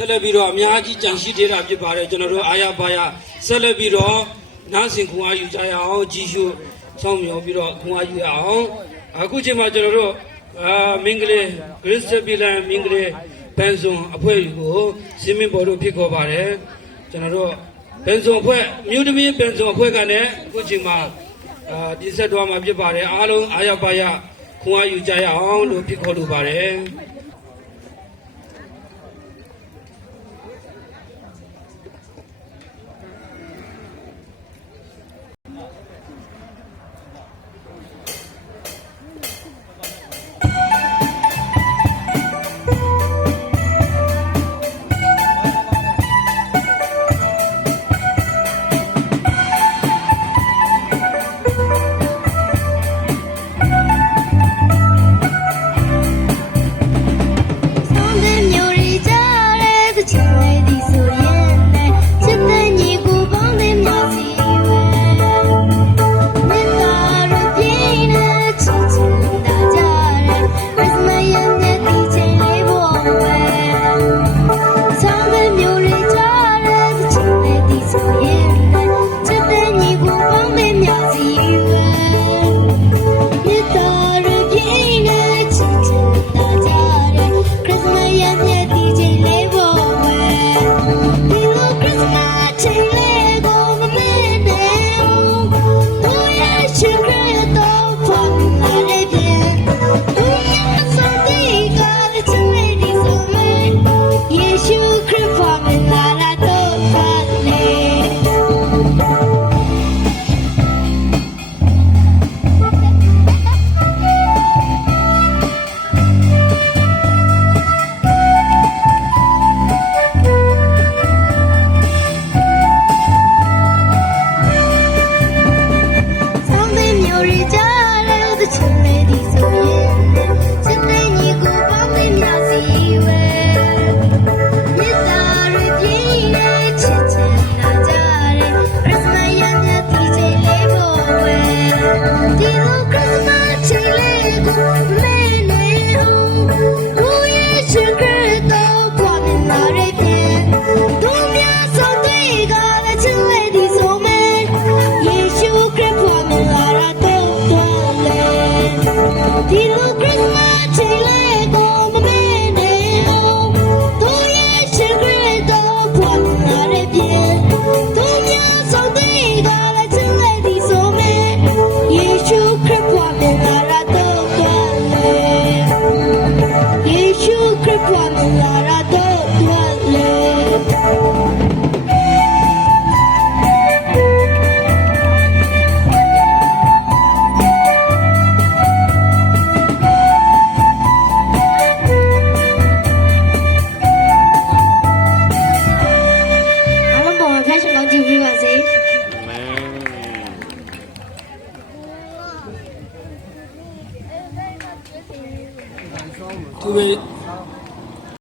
ဆက်လက်ပြီးတော့အများကြီးကြံရှိသေးတာဖြစ်ပါတယ်ကျွန်တော်တို့အားရပါရဆက်လက်ပြီးတော့နားဆင်ခွန်အားယူကြရအောင်ကြီးရှုစောင့်မျှော်ပြီးတော့ခွန်အားယူရအောင်အခုချိန်မှာကျွန်တော်တို့မင်္ဂလေးဂရစ်စပီလန်မင်္ဂလေးဘန်ဇွန်အဖွဲ့ကိုစင်မင်းဘော်တို့ဖြစ်ခေါ်ပါတယ်ကျွန်တော်တို့ဘန်ဇွန်အဖွဲ့မြို့သမီးဘန်ဇွန်အဖွဲ့ကလည်းအခုချိန်မှာတင်ဆက်သွားမှာဖြစ်ပါတယ်အားလုံးအားရပါရခွန်အားယူကြရအောင်လို့ဖြစ်ခေါ်လိုပါတယ်